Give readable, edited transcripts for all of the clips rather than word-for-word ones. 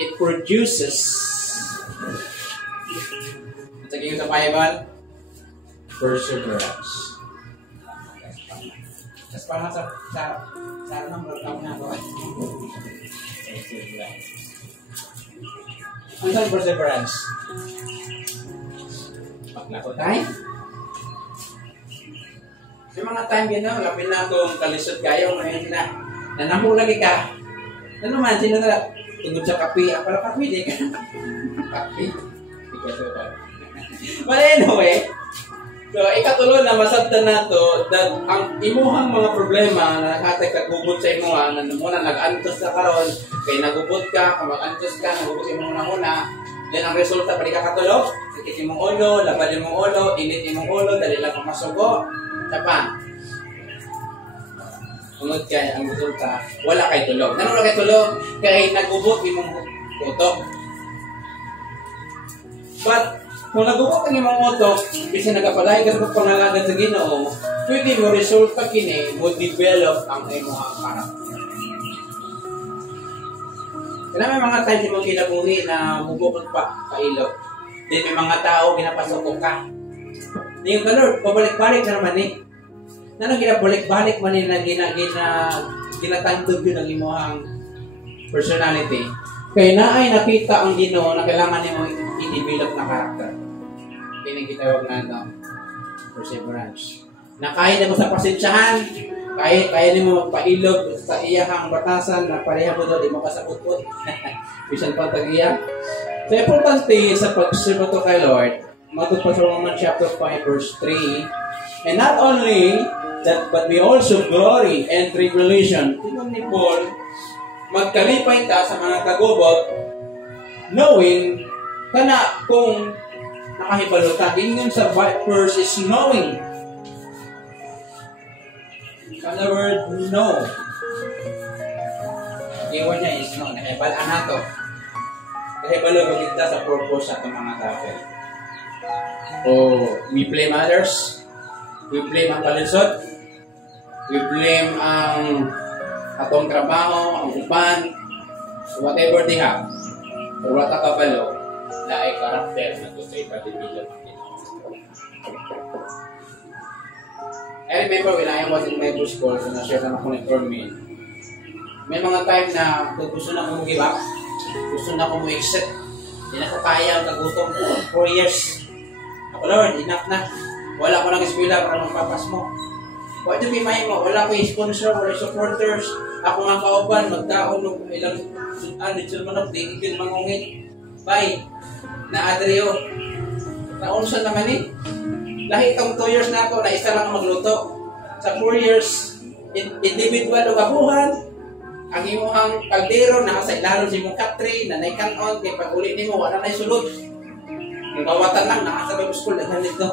it produces, at saging sa Bible, perseverance. Tapos parang sa ano, maragam na ako. Ano sa perseverance? Paglako tayo. May mga time gano'n, lapin na itong kalisod kayo, ngayon na, nanamu lagi ka. Ano naman, sino na, tungod sa kapi, pala kapi, di ka. Kapi. But anyway, so, ikatulo na masabtan na to, that ang imuhang mga problema na nakatay kagubot sa imuha, na muna nag-antos na karon, kaya nagubot ka, mag-antos ka, nagubot sa imuha na then ang resulta, balik ka katulog, sakit imong ulo, labad imong ulo, init imong ulo, dali lang masugo, tapa. Unod kaya ang resulta, wala kay tulog. Nanong kay tulog? Kaya nagubot imong utok. But, kung nagubot ang imong utok, kasi nagapalay ka sa pangalagad sa Ginoo, pwede mo resulta kini, mo develop ang imong karakter. Kaya may mga times mo kinabuhi na mubukod pa, kailog. Then may mga tao, pinapasok ka. Yung Lord, pabalik-balik na naman eh. Na ginabalik-balik man nila ginatantog yun ang imuhang personality. Kaya na ay nakita ang Ginoo na kailangan niyo i-develop na karakter. Pinagkitawag na ito, perseverance. Na kaya mo sa pasensyahan, kaya mo magpailog sa iyahang batasan na pareha mo doon, di mo kasabot-bot. Bisan pa tag-iya. So, importante sa pagserve to kay Lord, matupad sa Romans chapter 5 verse 3, and not only that, but we also glory and tribulation. Tingnan ni Paul, magkalipay ta sa mga kagubot, knowing, kana kung nakahibalo ka, tingnan sa verse is knowing. Sa word, know. Iwan niya is know. Nakibalaan na to. Nakibalo ko kita sa purpose sa itong mga tao. We blame others. We blame ang kalisod. We blame ang atong trabaho, ang upan, whatever they have. Or what a kabalo na ay karakter na to sa ipa-develop ang Ginoo. I remember when I was in medical school, so na-share naman ko ng torment. May mga time na gusto na ko mag-give up, gusto na ko mag-exit, hindi na ko kaya ang kagutom ko 4 years. Ako, Lord, enough na. Wala ko ng eskwela para magpapas mo. What do we mind mo? Wala ko yung sponsor, wala yung supporters. Ako nga kauban, magkaon ng ilang sudan, dito manok, di igil mangungit. Bye. Na-adreo. Naunsan naman eh. Lahi itong 2 years na ako, na isa lang magluto. Sa 4 years, individual o kabuhan, ang imuhang kaldero, nasa ilalim si mong katri, na naikanon, kaya pag ulit mo, wala na sulod. Ang kawatan lang, nasa Bible school, dahil ito.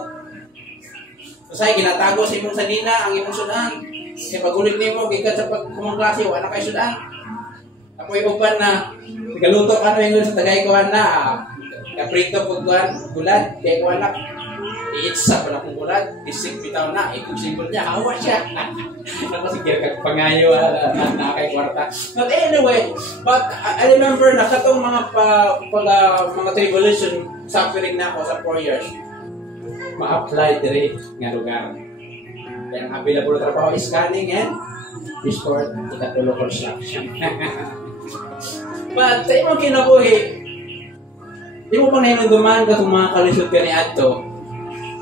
Kasi ginatago sa imong sanina ang imong sudan. Kaya pag-ulit nimo gikan sa pagkumang klase wala kay sudan. Ako'y uban na galuto ano yung sa tagay ko na kaprito pag gulad kay ko anak. Iitsa pala kong gulad, isip bitaw na ikog simbol niya hawa siya. Ako sige kag pangayo na kay kwarta. But anyway, but I remember na katong mga mga tribulation suffering na ako sa 4 years. Ma-apply dire nga lugar. Kaya ang available na trabaho is scanning and Discord, ikatulo construction. But sa imong kinabuhi, di mo pa na dumaan ka kung mga kalisod ka ni Adto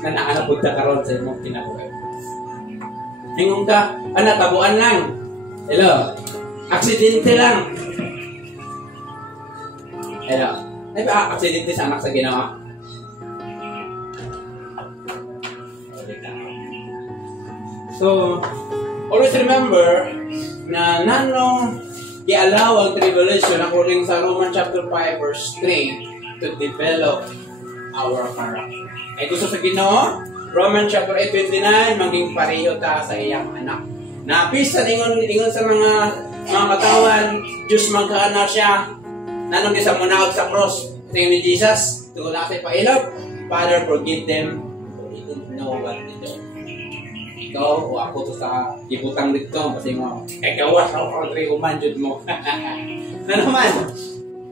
na naanapod ka karon sa imong kinabuhi. Hingon ka, tabuan lang. Hello, aksidente lang. Hello, ay ba aksidente sa anak sa ginawa? So, always remember na nanong i-allow ang tribulation according sa Romans chapter 5 verse 3 to develop our character. Ay gusto sa Ginoo, Romans chapter 8:29, maging pareho ta sa iyang anak. Napis sa ingon sa mga katawan, Diyos magkaana siya. Nanong di sa munawag sa cross, tingin ni Jesus, tungkol na sa pailog, Father, forgive them, for they don't know what they do. Ikaw o ako to sa ibutang dito kasi mo kay gawas ako country human jud mo. Na naman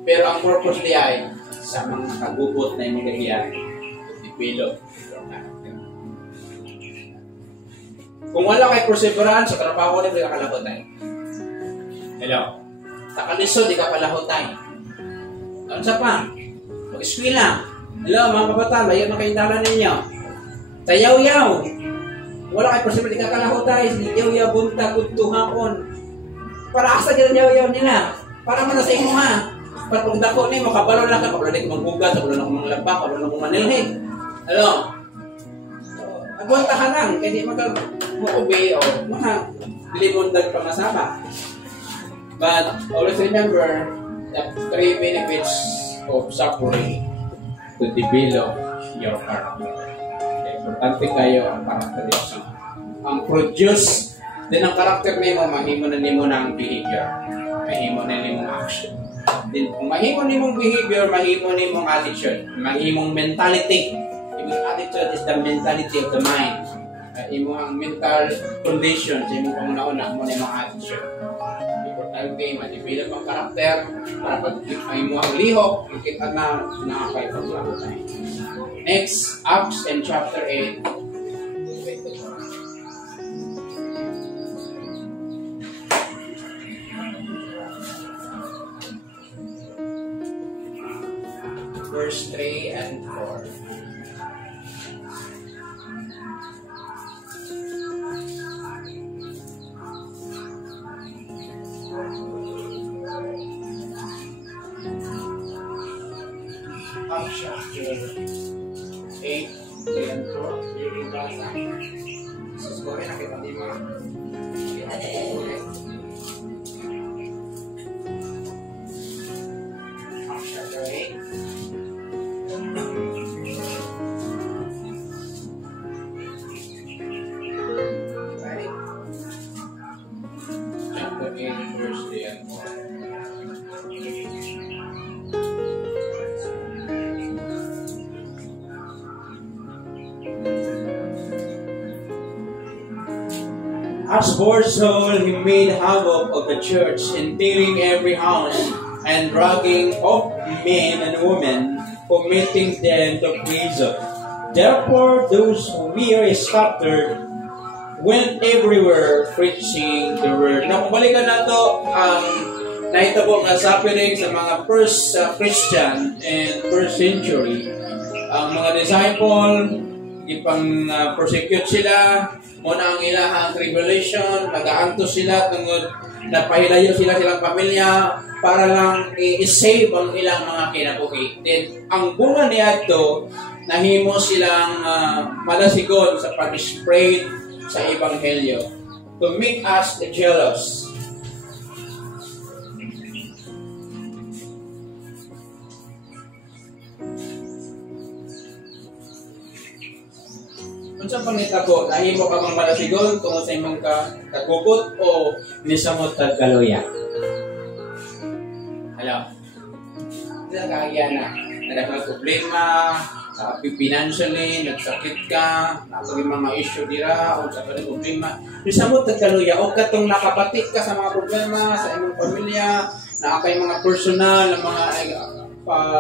Pero ang purpose niya ay sa mga kagubot na yung mga develop your character. Kung wala kay perseverance sa trabaho ni ka kalahotan. Hello. Sa kalisod, di ka kalahotan. Ano sa pa? Mag-eskwela. Hello, mga kabataan, bayan na kayong dala ninyo. Tayaw-yaw. Wala kay perseverance, di ka kalahotan. Yaw-yaw, bunta, kuntuhakon. Para asa dyan yaw-yaw nila. Para man sa imo ha. Para pag dako ni mo, kabalo lang ka. Kabalo na ko manggugat, kabalo na ko manglabak, kabalo na ko manilhig. Hello. Agwanta ka lang, kaya di mag-obey o limundag pangasama. But always remember the 3 benefits of suffering to develop your character. Importante kayo ang characteristic. Ang produce din ang character nimo, mahimo na nimo ng behavior. Mahimo na nimo action. Then, kung mahimo nimong behavior, mahimo nimong attitude, mahimong mentality. Yung attitude is the mentality of the mind. Imo ang mental condition sa imong pangunauna mo na imong attitude. Importante ma-develop ang karakter para pag imo ang lihok, makita na nakakay paglago tayo. Next, Acts and chapter 8. Verse 3 and 4. Acts chapter 8, 3 and 4. Yung basa. Susukorin na kita di mga. Acts chapter 8. Chapter 8, verse 3 and 4. As for Saul, he made havoc of the church, entering every house and dragging off men and women, committing them to prison. Therefore, those who were scattered went everywhere preaching the word. Now, kung balikan na ito, nahitabo nga suffering sa mga first Christian and first century. Ang mga disciple, ipang persecute sila, muna ang ilahang tribulation, nag-aantos sila tungod napahilayo sila silang pamilya para lang i-save ang ilang mga kinabuhi. Then, ang bunga niya ito, nahimo silang malasigon sa pag-spread sa Ebanghelyo to make us jealous. Kung sa pangita ko, nahimo ka bang malasigon tungkol sa imong kagubot o nisamot kagkaluya? Hello? Hindi na kahagyan na. Nadakal problema, financially, nagsakit ka, nakagawin mga issue dira, o sa kanyang problema. Nisamot kagkaluya, o katong nakabatik ka sa mga problema, sa imong pamilya, nakakay mga personal, mga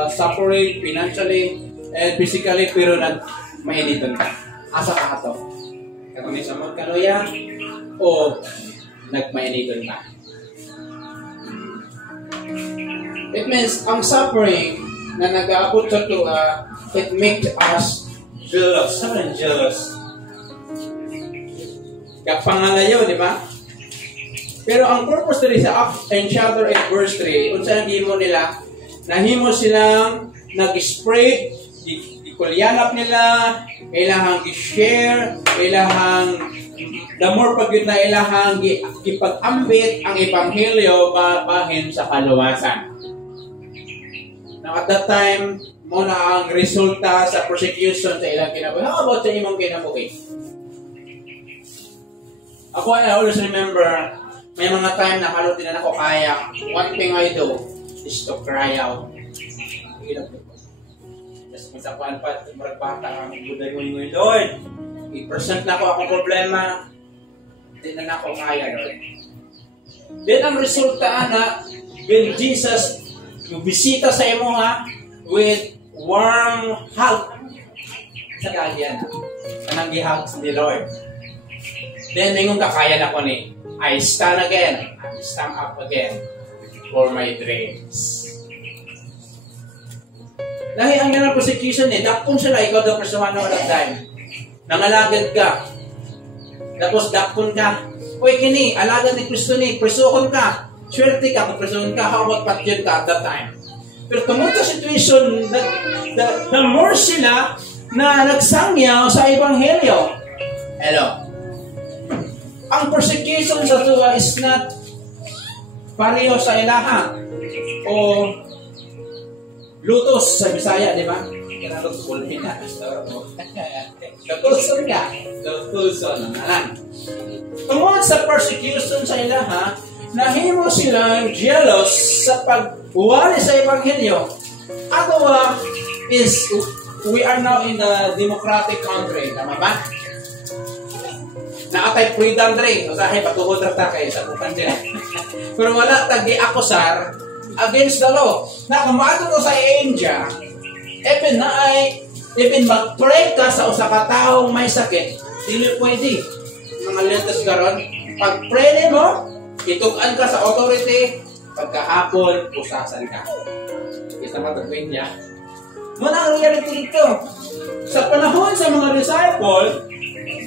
suffering financially and physically, pero nag-mainiton ka. Asa ka ito? Katong nisamot kaluya o nagmainiton ka? It means, ang suffering na nag-aabot sa tuwa, it makes us jealous. Saan ang jealous? Kapangalayo, di ba? Pero ang purpose nila sa Acts and chapter 8 verse 3, kung saan himo nila, nahimo silang nag-spread, ikulyanap nila, ilahang i-share, ilahang the more pag yun na ilahang ipag-ambit ang Ebanghelyo bahin sa kaluwasan. Now at that time, muna ang resulta sa persecution sa ilang kinabuhi. How about sa imong kinabuhi? Ako, I always remember, may mga time na halos din na ako kaya. One thing I do is to cry out. Just masakuan pa, magbata kami, buday-nguy-nguy, Lord, i-present na ako akong problema, hindi na ako kaya, Lord. Then ang resulta na, when Jesus bisita sa imo ha with warm hug. Sa kanya na. Kanang gihug ni Lord. Then, ngayon kakaya na ko ni, I stand again. I stand up again for my dreams. Dahil ang ganang persecution ni, dakpon sila, ikaw daw persuano all the time. Nangalagad ka. Tapos dakpon ka. Uy, kini, alagad ni Kristo ni, presuhon ka. Swerte ka, kung presuhon ka, how about patyon ka at that time? Pero tungkol sa situation, the more sila na nagsangyaw sa Ebanghelyo. Hello. Ang persecution sa tuwa is not pareho sa ilaha o lutos sa Bisaya, di ba? Kinalutol na. Lutuson ka. Lutuson naman. Tungkol sa persecution sa ilaha, nahimo silang jealous sa pagwali sa Ebanghelyo. Atawa is we are now in the democratic country. Tama ba? Naatay freedom rin. Usahay, patuhod rata kayo sa bukan din. Pero wala tagi-akusar against the law. Na kumato ko sa India, even mag-pray ka sa usa ka taong may sakit, dili pwede. Mga lentas karon, pag-pray mo, itugan ka sa authority, pagkahapon, usasan ka. Isa matagwin niya. Muna ang reality dito. Sa panahon sa mga disciple,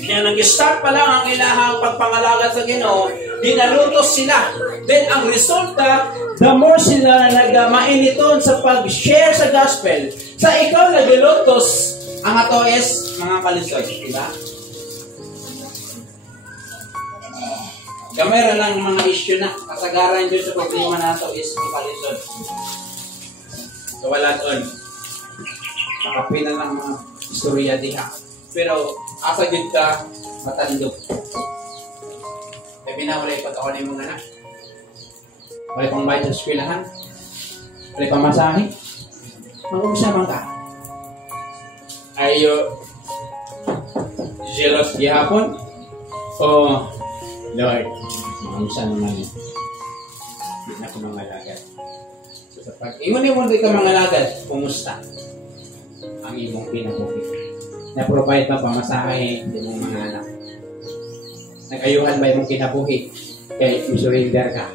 yan nag-start pa lang ang ilahang pagpangalagat sa Ginoo, dinalutos sila. Then ang resulta, the more sila nagmainiton sa pag-share sa gospel. Sa ikaw nagilutos, ang ato is mga kalisod. Diba? Gamay lang mga issue na. Kasagaran dyan sa problema na ito is kalisod. So wala doon. Nakapin na lang mga istorya diha. Pero, asa din ka matandog. Sabi na, wala ipot ako na yung mga anak. Wala pang bayad sa eskwelahan. Wala pang masahe. Mag-umisa man ka. Are you jealous gihapon? O, Lord, mag-umisa naman yun. Hindi na ko mga lagad. So, sa pag-ingon-ingon ka mga lagad, kumusta? Ang imong pinabuhi. Na-provide ba pamasahe ng mga anak? Nag-ayuhan ba yung kinabuhi? Kaya surrender ka.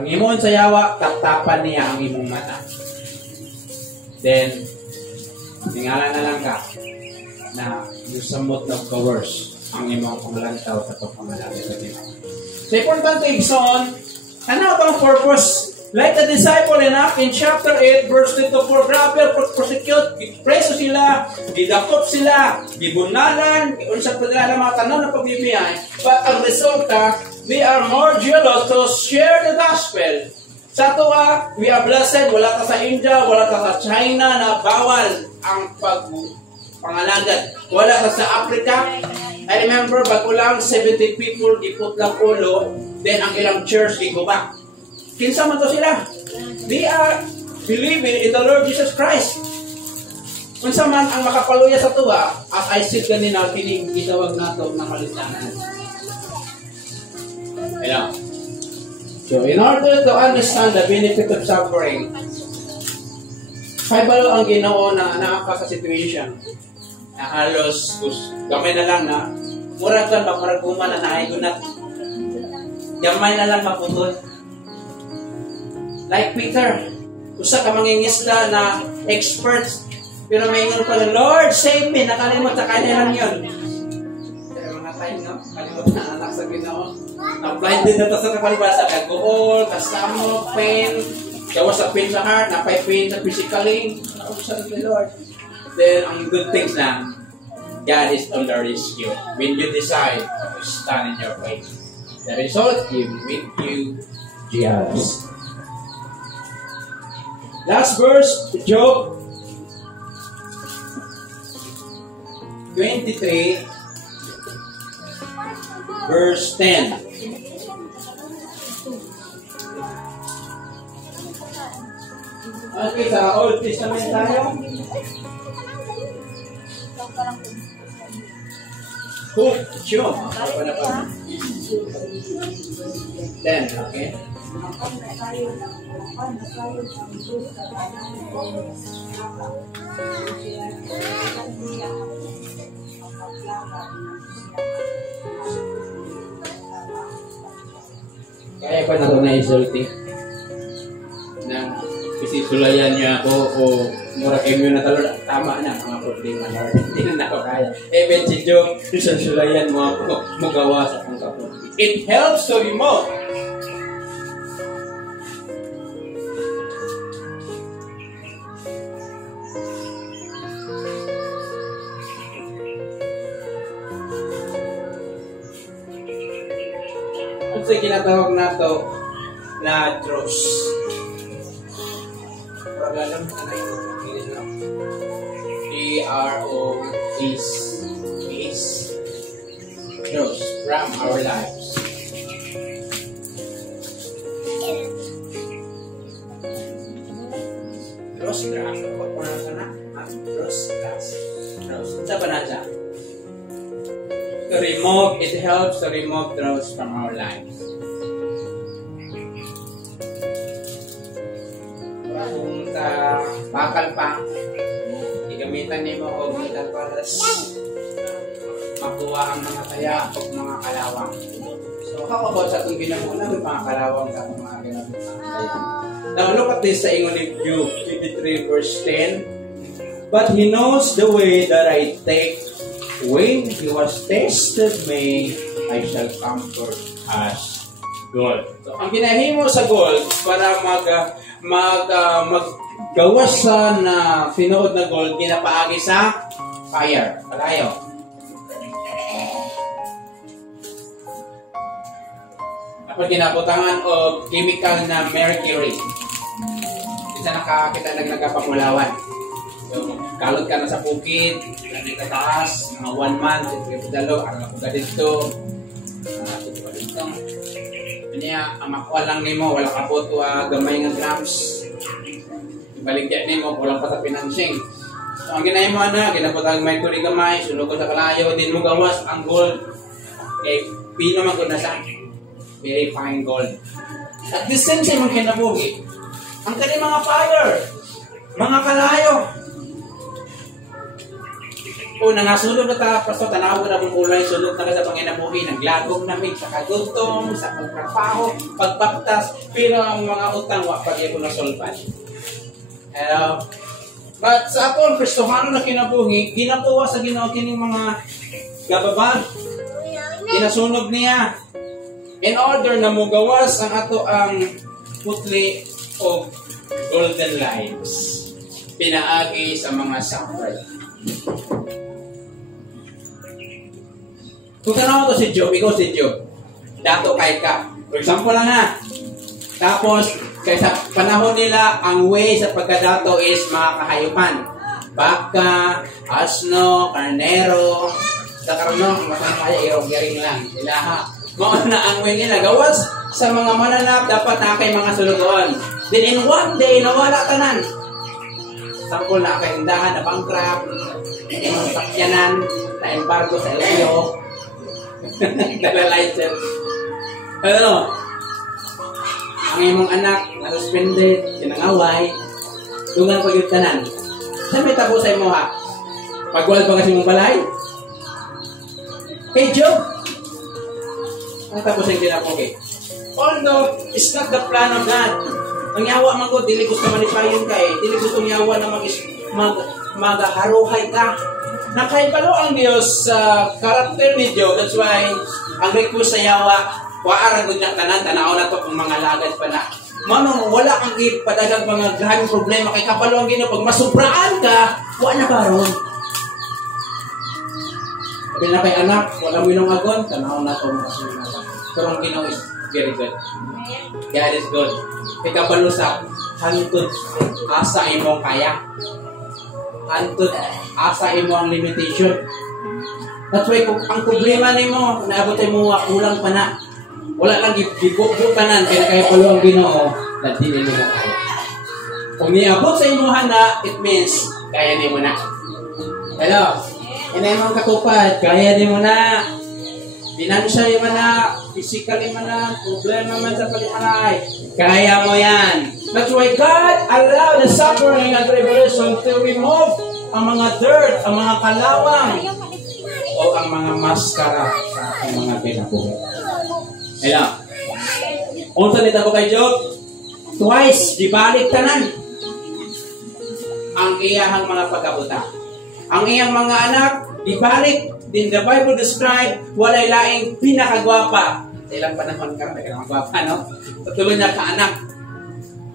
Ang imong sa yawa, taptapan niya ang imong mata. Then, tingala na lang ka na yusamot ng coerce ang imong pamalantaw sa pagpamalagay sa Diyos. So, importante, Ibson, ano ang purpose? Like the disciple in chapter 8, verse 2-4, grabe, persecute, preso sila, didakop sila, dibunalan, unsa pa nila mga tanan na pagbibiyay. But ang resulta, we are more jealous to share the gospel. Sa tuwa, we are blessed, wala ka sa India, wala ka sa China na bawal ang pangalagat. Wala ka sa Africa. I remember, bago lang 70 people, ipot lang ulo, then ang ilang church, gigubak. Kinsa man to sila? They are believing in the Lord Jesus Christ. Kung man ang makapaluya sa tuwa, as I said kanina, kining gitawag nato na kalisanan. Ayan. So, in order to understand the benefit of suffering, kaibalo ang Ginoo na naaka sa situation na halos gamay na lang na murag kan pag muraguman na naigunat. Gamay na lang maputol. Like Peter, usa ka mangingisda na experts, pero may ingon pa, Lord, save me, nakalimot sa kanya lang yun. Kaya mga time, no? Kalimot na anak sa Ginoo. Na-blinded na ito sa kapalibasa, kagool, kasamo, pain, gawa sa pain sa heart, napay pain sa physically, nausan ni Lord. Then, ang good things lang, God is on the rescue. When you decide to stand in your faith, the result, He will make you jealous. Last verse, Job 23, verse 10. Okay, sa Old Testament tayo. Job. 10, okay? Kaya pa na ito na-isulti na isisulayan niya ako o mura kayo na talo tama na mga problema na hindi na ako kaya. Ben si Joe, isisulayan mo ako magawa sa kong kapon. It helps to remove. Ito yung kinatawag na ito na dross. Alam na D-R-O-S dross from our lives. Dross grass. What pa na? Dross grass. Dross. Sa ba na siya? To remove, it helps to remove dross from our lives. Kung bakal pa, igamitan niyo mo o gitan para makuha ang mga taya o mga kalawang. So, how about sa itong ginamuna, may mga kalawang ka mga ginamit ng taya. Now, look at this sa ingon ni Job 23 verse 10. But he knows the way that I take. When he was tested me, I shall comfort as gold. So, ang ginahimo sa gold para maggawas sa na sinuod na gold, ginapaagi sa fire. Palayo. Dapat ginabutangan o chemical na mercury. Isa nakakita lang nagkapamulawan. So, kalot ka na sa bukid, nandun ka taas, mga 1 month, ito dalo, arang ako ka dito. Ito ka dito. Kanya, ang makuha lang ni mo, wala ka po ito gamay ng grams. Baligyan ni mo, walang pa sa financing. So, ang ginahin mo na, ginapotang may kuri gamay, sunod ko sa kalayo, din mo gawas ang gold. Okay, pino man ko na sa very fine gold. At the same time, ang kinabuhi, ang kani mga fire, mga kalayo. O nangasulog na ta, pasto, tanaw ko na mong kulay, sulog na ka sa panginabuhi, naglagog namin sa kagutong, sa pagtrapaho, pagbaktas, pero ang mga utang, wapag ko na solpan. Hello? But sa akong Kristohano na kinabuhi, ginabuha sa Ginoo kining mga gababag. Kinasunog niya. In order na mugawas ang ato ang putli o golden lives. Pinaagi sa mga samurai. Kung tanaw to si Job, ikaw si Job. Dato kay ka. For example lang ha. Tapos, kaysa panahon nila, ang way sa pagkadato is mga kahayupan. Baka, asno, karnero, sa karno, masang kaya irog-yaring lang. Ilaha. Mauna ang way nila. Gawas sa mga mananap, dapat na kay mga sulugon. Then in one day, nawala tanan. Sampol na kahindahan, na bankrupt, mga sakyanan, na embargo sa LTO. Dala license. Ano? Ang imong anak, na-suspended, sinangaway, tungan pag-yutanan. Saan may tabo sa imo ha? Pagwal pa kasi mong balay? Hey, Job! Ang tapos ang kinapogi. Although, it's not the plan of God. Ang yawa man ko, dili gusto manipayon ka eh. Dili gusto ng yawa na magharuhay ka. Nakaibalo ang Diyos sa karakter ni Job. That's why, ang request sa yawa, waara ko niya tanan, tanaw na to kung mga lagad pa na. Manong, wala kang ipadagang mga grabing problema kay kabalo ang Ginoo. Pag masubraan ka, wala na karon. Sabi na kay anak, wala mo yung agon, tanaw na to mga susunod. Pero ang Ginoo is very good. God is good. Kay kabalo sa hantod asa imong kaya. Hantod asa imong limitation. That's why ang problema nimo naabot mo kulang pa na. Wala lang gibubukanan kaya kay palo ang Ginoo na dili mo kaya. Kung niabot sa imuha na, it means kaya nimo na. Hello. Inay mong katupad, kaya nimo na. financially man na, physically man na, problema man sa palimanay. Kaya mo yan. That's why God allowed the suffering and tribulation to remove ang mga dirt, ang mga kalawang, o ang mga maskara sa aking mga kinabuhi. Kaya, unsa nito ko kay Job? Twice, dibalik tanan ang iyahang mga pagkabuta. Ang iyang mga anak, dibalik. Din the Bible describe, walay laing pinakagwapa. Sa ilang panahon ka, pinakagwapa, no? Patuloy na kaanak.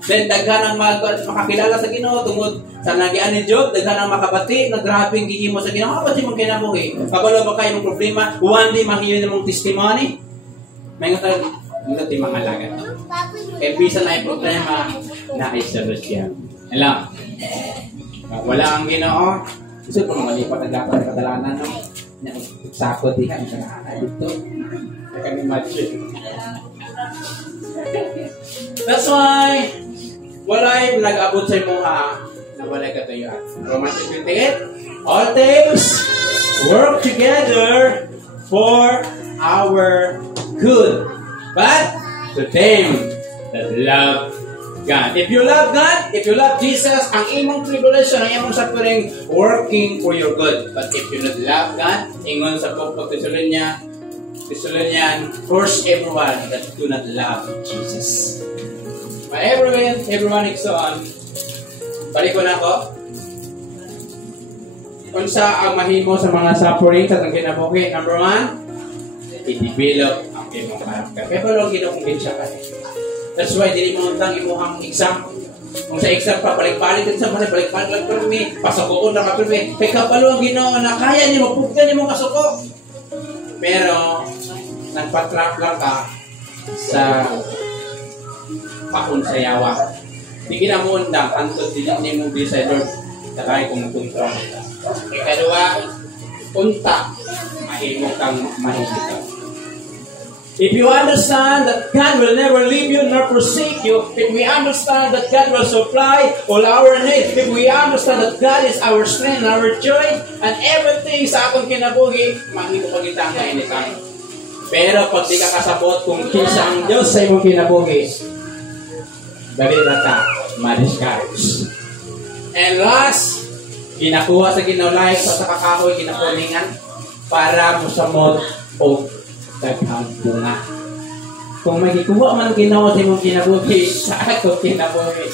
Then, daghan ang makakilala sa Ginoo tungod sa nagian ni Job, daghan ang makabati, na grabing gihimo sa Ginoo. Ano ba si mong kinabuhi? Kabalo ba kayo mong problema? One day, mahiyon na mong testimony? May nga tayo, hindi mga alagat. Kaya bisa na yung problema, na-isolate yan. Alam, wala ang Ginoo. Gusto ko malipat ang dapat ng kadalanan, no? Sakot diha ang kanaan dito. Kami imagine. That's why walay nag-abot sa imuha na walay katuyuan. Romans 8:28, all things work together for our good. But to them that love God. If you love God, if you love Jesus, ang imong tribulation, ang imong suffering, working for your good. But if you not love God, ingon sa pagpagtusulun niya, force everyone that do not love Jesus. But everyone is on. Balik ko na ako. Kung sa ang mahimo sa mga suffering sa itong kinabuhi, number 1, i-develop ang imong karakter. Kaya pa lang ginukumbensya ka. That's why, dili mo nang imuhang exam. Kung sa exam pa, balik-balik din sa mga, balik-balik lang pero may pasukoon na ka pero may kapalo ang Ginoo na kaya niyo, pugtan niyo mong kasuko. Pero, nagpatrap lang ka sa pakunsayawa. Hindi ka na mo undang, antod din mong decider na kaya kung punta. Ikalawa, punta, mahimo kang mahihita. If you understand that God will never leave you nor forsake you, if we understand that God will supply all our needs, if we understand that God is our strength, our joy, and everything sa akong kinabuhi, mahimo pa kita ang anytime. Pero pag di ka kasabot kung kinsa ang Diyos sa imong kinabuhi, dali na ka, ma-discourage. And last, kinakuha sa ginulay sa kakahoy, kinapuningan, para mo sa mod o daghang bunga. Kung may gikuha man Ginoo sa imong kinabuhi, sa ako kinabuhi.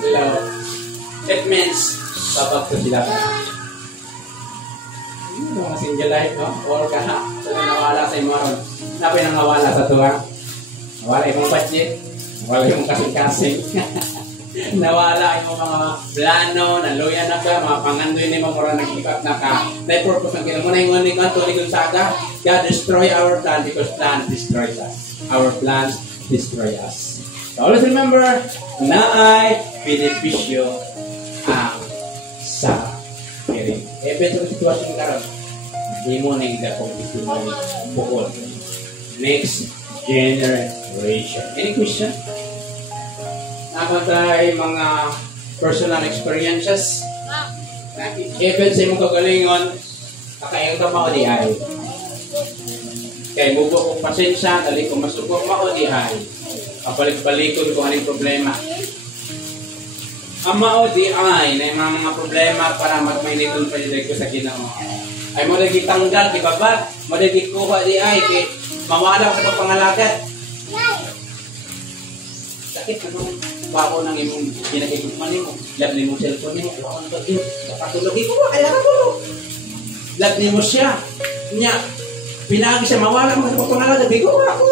So, it means, sabat ko sila. Mga single life, no? Or ka na, so nawala sa imong aron. Sabi nang nawala sa tuwa. Nawala imong budget. Nawala imong kasing-kasing. Nawala yung mga plano, naluya na ka, mga pangandoy ni mga mura nag-ipat na ka. May purpose ng kailan mo na yung uling kanto ni Gonzaga. God destroy our plan because plans destroys us. Our plans destroy us. So always remember, na ay benepisyo ang sa kiring. Even sa sitwasyon ka rin, hindi mo na yung dakong itumay bukod. Next generation. Any question? Naman tayo mga personal experiences. Even sa imong kagalingon, kakayang ka maodihay. Kaya mubo kong pasensya, dali kong masubok maodihay. Kapalik-balikon kung anong problema. Ang maodihay na yung mga problema para magmainiton pa nila ko sa Ginoo. Ay mo naging tanggal, kibaba, mo naging kuha di ay, mawala sa pangalagat. Sakit na nung bako ng imong ginagigugman mo. Lab ni mo cellphone mo. Ano ba yun? Kapatulog ko ba? Kaya ko. Lab ni mo siya. Niya. Pinagi siya. Mawala mo sa pagpangalaga. Bigo ako.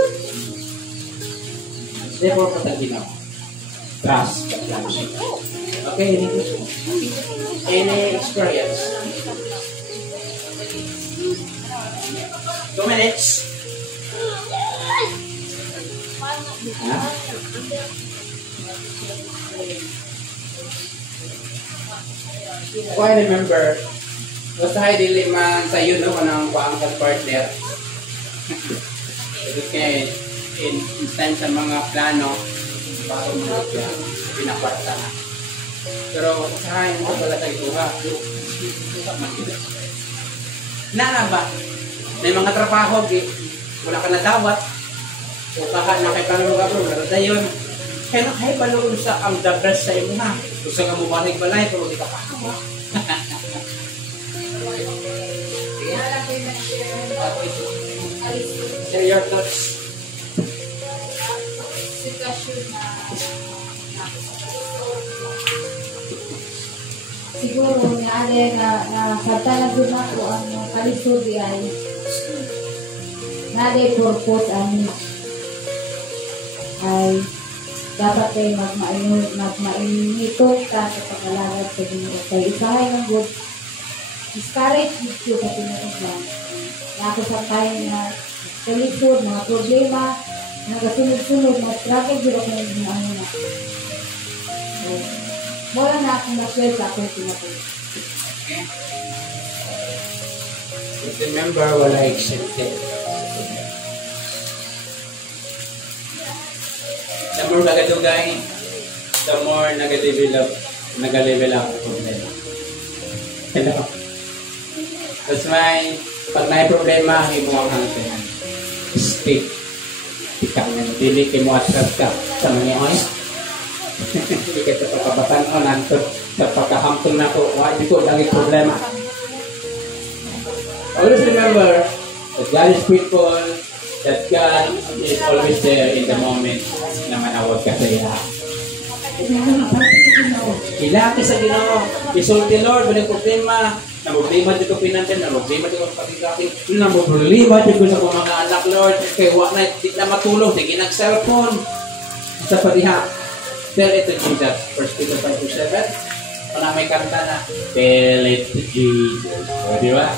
Therefore, patang ginawa. Trust. Okay, any experience? 2 minutes. Ako I remember, basta ay dili man sa iyo no, anong paangkat partner. Ito kaya, in time sa mga plano, para mga pinakwarta na. Pero usahain mo pala sa ituha. Nana ba? May mga trabaho, wala ka na dawat. O kahan na kay Panginoon ka bro, narada yun. Kaya na kayo panoon sa ang the best sa imo na. Gusto nga mo manig balay, pero di ka pa. Share your thoughts. Siguro nga na pagtalag doon ako ang kalisod ay nade purpose ay dapat kayo magmainitok ka sa pag-alagat sa Ginoo. Kaya isahay ng good discourage dito sa tinutunan. Na ako sa tayo na kalisod, mga problema, nagasunod-sunod, mga struggle dito ka ng ginaan na. Mula na akong na-share sa akong tinutunan. But remember, wala accepted. The more nagadugay, the more nag-level up ang problema. Hello? That's why, pag may problema, imuha ka natin. Stick. Ikaw na, dili kayo mo atras ka sa mga oy. Hindi ka sa pagkabatan o nanto sa pagkahampong na ko. Hindi ko lagi problema. Always remember that God is faithful, that God is always there in the moment na manawag ka sa iya. Ilaki sa Ginoo. Isulti Lord, walang problema. Namproblema dito pinantin, namproblema dito pagkakating, namproblema dito sa mga anak Lord. Kaya wak na, di na matulog, sige nag-cellphone. Sa padiha. Tell it to Jesus. 1 Peter 5:7. Kung na may kanta na, tell it to Jesus. O, di ba?